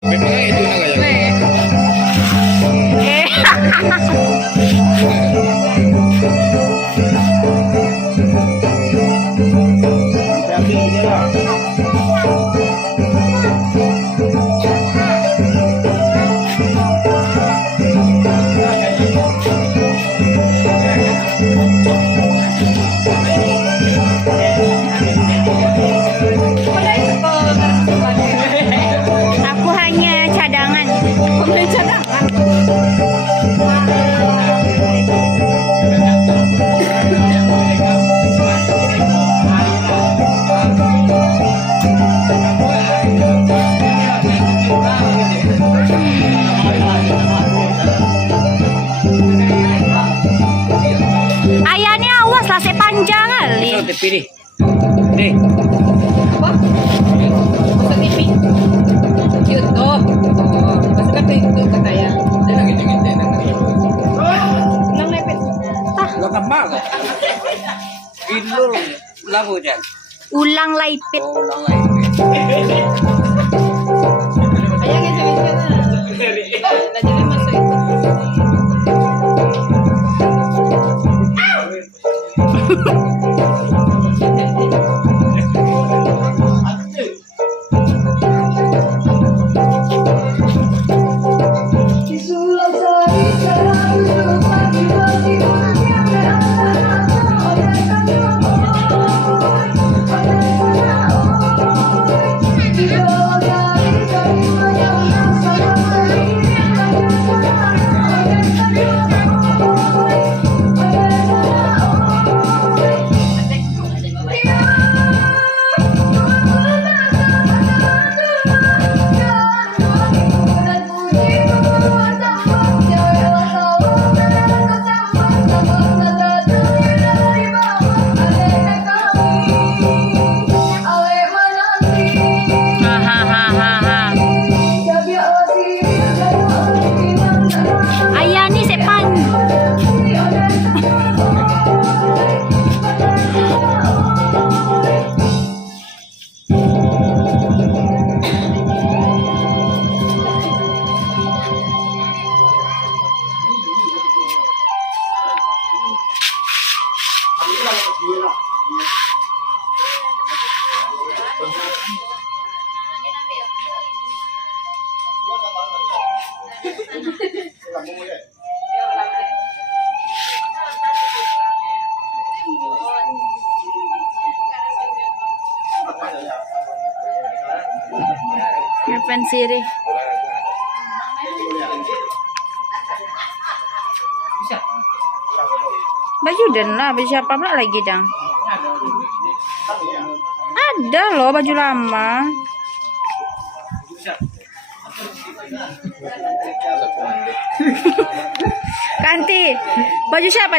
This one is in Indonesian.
Memang itu naga ya. Aku hanya cadangan. Cadangan. Ayahnya awas lah, saya panjang kali. Kalau terpilih. Nih. Apa? Masa TV? YouTube. Oh, masa kan itu kata ya. Dia lagi dingin Lang lepet. Gak tambah kok. Bilul lagu dan. Ulang laipit. Oh, lang lain. Ayang yang cerita na. Na jadi masa itu. Hahaha. Ayah ni sepan. Ngapain sih? Baju dan lah, baju siapa pula lagi dang? Ada loh baju lama. Kanti, baju siapa?